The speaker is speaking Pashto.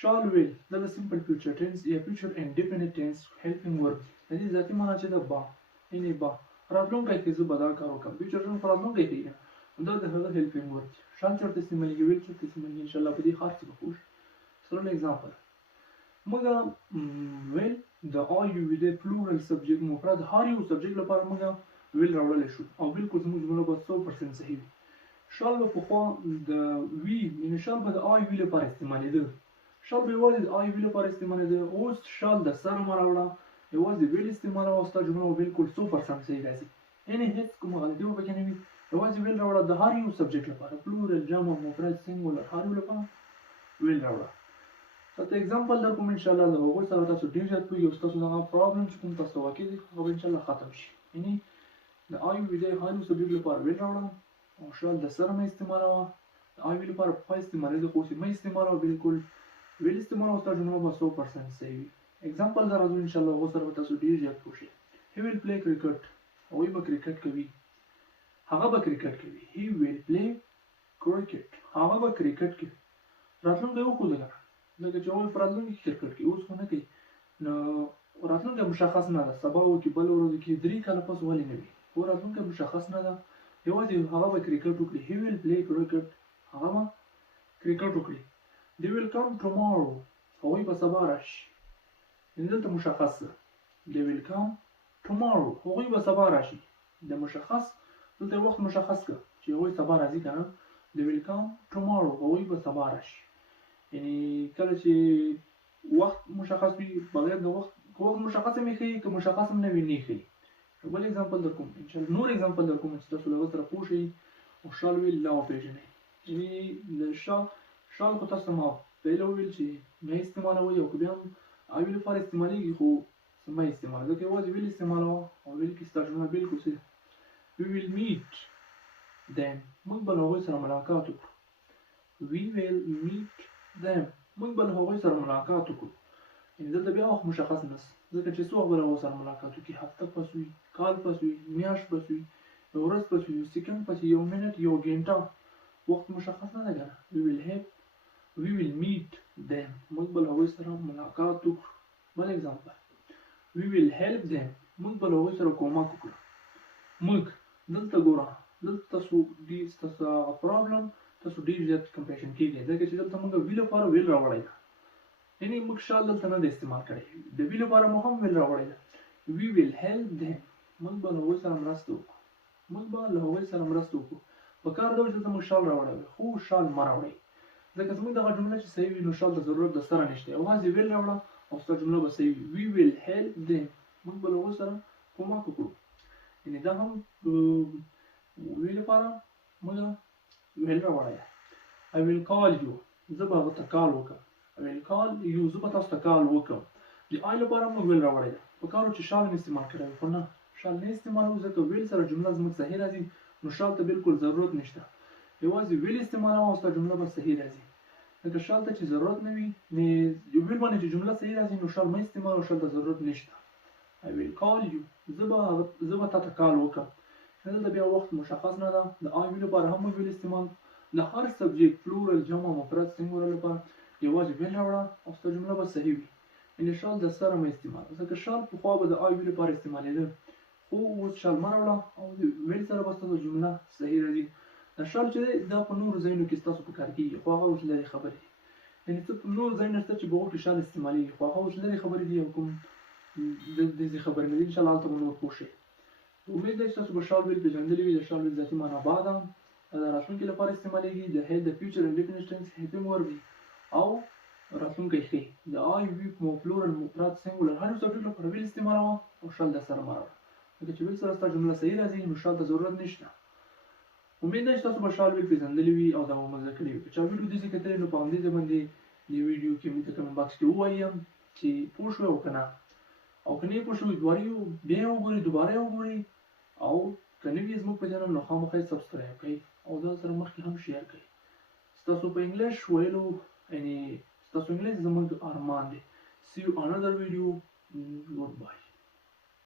shall will دا د simple future tense یا future indefinite tense helping verb د دې ذاتي معنی چې د با یعنی با راتلونکی کې زه به دا کار وکړم future tense راتلونکی کې دا د هغه helping verb shall چرته استعمالېږي will چرته استعمالېږي ان شاء الله په دې خاص څه وکړو سره example موږ will د I U د plural subject مفرد هر یو subject لپاره موږ will راوړلی شو او بالکل زموږ جمله به 100% صحیح وي شال به پخوا د وی یعنی شال به د I U لپاره استعمالېده شال به یوازې د I U لپاره استعمالېده اوس شال د سره مه راوړه یوازې will استعمالوه او ستا جمله به بالکل 100% صحیح راځي یعنې هېڅ کومه غلطي به پکې نه وي یوازې will راوړه د هر یو subject لپاره plural جمع مفرد singular هر یو لپاره will راوړه ته اگزامپل در کوم ان شاء الله د هغوی سره تاسو ډېر زیات پوهیږئ او ستاسو دغه پرابلم چې کوم تاسو واقع دي هغه به ان شاء الله ختم شي یعنې د I U د هر یو subject لپاره will راوړه او شال د سره مې استعمالوه د I U لپاره په استعمالېده خو اوس یې مه استعمالوه بالکل will استعمالوه ستا جمله به 100% صحیح وي اگزامپل در راځو ان شاء الله هغو سره به تاسو ډېر زیات پوه شئ he will play cricket هغوی به کرکټ کوي هغه به کرکټ کوي he will play cricket هغه به کرکټ کوي راتلونکی وښودله لکه چې هغوی په راتلونکي کې کرکټ کوي اوس خو نه کوي نو راتلونکی مشخص نه ده سبا وکړي بله ورځ وکړي 3 کاله پس ولې نه وي خو راتلونکی مشخص نه ده یوازې هغه به کرکټ وکړي he will play cricket هغه به کرکټ وکړي they will come tomorrow هغوی به سبا راشي یعنې دلته مشخص ده they will come tomorrow هغوی به سبا راشي د مشخص دلته وخت مشخص کړه چې هغوی سبا راځي که نه they will come tomorrow هغوی به سبا راشي یعنی کله چې وخت مشخص وي بغیر د وخت که وخت مشخص هم ښیي که مشخص هم نه وي نه ښیي بل اگزامپل در کوم انشاءالله نور اگزامپل در کوم چې تاسو له هغه سره پوه شئ او شال ویل لا وپېژنئ یعنې د شال خو تاسو ما پهله وویل چې مه استعمالوئ او که بیا هم I U لپاره استعمالېږي خو مه استعمالوئ ځکه یوازې ویل استعمالوه او ویل کې ستا جمله بالکل صحیح we will meet them موږ به له هغوی سره ملاقات وکړو we will meet them موږ به له هغوی سره ملاقات وکړو یعنې دلته بیا وخت مشخص نشته ځکه چې څو وخت به له هغوی سره ملاقات وکړي هفته پس وي کال پس وي میاشت پس وي یو ورځ پس وي یو سیکنډ پس وي یو منټ یو ګنټه وخت مشخص نه ده که we will meet them موږ به له هغوی سره ملاقات وکړو بل اگزامپل we will help them موږ به له هغوی سره کومک وکړو موږ دلته ګوره دلته تاسو پرابلم تاسو ډېر زیات کمپریشن کېږئ ځکه چې دلته موږ وي لپاره ویل راوړی ده یعنې موږ شال دلته نه دی استعمال کړی د وي لپاره مو هم ویل راوړی ده we will help them موږ به له هغوی سره مرسته وکړو په کار دا چې دلته موږ شال راوړی وي خو شال مه راوړئ ځکه زموږ دغه جمله چې صحیح وي نو شال ته ضرورت د سره نشته یوازې ویل راوړه او ستا جمله به صحیح وي we will help them موږ به له هغوی سره کومک وکړو یعنې دا هم وی لپاره موږ ویل راوړی ده I will call you زه به هغه ته کال وکړم I will call you زه به تاسو ته کال وکړم د I لپاره موږ ویل راوړی ده په کار چې شال مې استعمال کړی خو نه شال نه استعمالوو ځکه ویل سره جمله زموږ صحیح راځي نو شال ته بالکل ضرورت نشته یوازې ویل استعمالوه او ستا جمله به صحیح راځي ځکه شال ته چې ضرورت نه وي ویل باندې چې جمله صحیح راځي نو شال مه استعمالوه شال ته ضرورت نشته I will call you زه به تا ته کال وکړم دلته بیا وخت مشخص نه ده د I U لپاره هم ویل استعمال د هر سبجیکټ پلورل جمع مفرد سینګولر لپاره یوازې ویل راوړه او ستا جمله به صحیح وي یعنې شال د سره مه استعمالوه ځکه شال پخوا به د I U لپاره استعمالېده خو اوس شال مه راوړه او د ویل سره به ستاسو جمله صحیح راځي دا شال چې دی دا په نورو ځایونو کې ستاسو په کار کېږي خو هغه اوس لرې خبرې دي یعنې څه په نورو ځایونو شته چې په هغو کې شال استعمالېږي خو هغه اوس لرې خبرې دي او کوم داسې خبرې نه دي انشاءالله هلته به نور پوه شئ امید ده چې تاسو به شال ویل پېژندلي وي د شال ویل ذاتي معنا با ده د راتلونکي لپاره استعمالېږي د هیل د فیوچر انډیفینټ ټینس هیلپینګ ورب او راتلونکی ښیي د I U پلورل مفرد سینګولر هر یو سبجیکټ لپاره ویل استعمالوه او شال د سره مه راوړه ځکه چې ویل سره ستا جمله صحیح راځي نو شال ته ضرورت نشته امید ده چې تاسو به شال ویل پېژندلي وي او دا به مو زده کړي وي که چا ویډیو داسې کتلی نو په همدې ځای باندې د ویډیو کې موږ ته کمنټ باکس کې ووایم چې پوه شوی او که نه او که نه یې پوه شوي بیا یې وګورئ دوباره یې وګورئ او که نه وي زموږ په چینل نو خامخا یې سبسکرایب کړئ او دا سره مخکې هم شیر کړئ ستاسو په انګلیش ویلو یعنې ستاسو انګلیش زموږ ارمان دی see you another video goodbye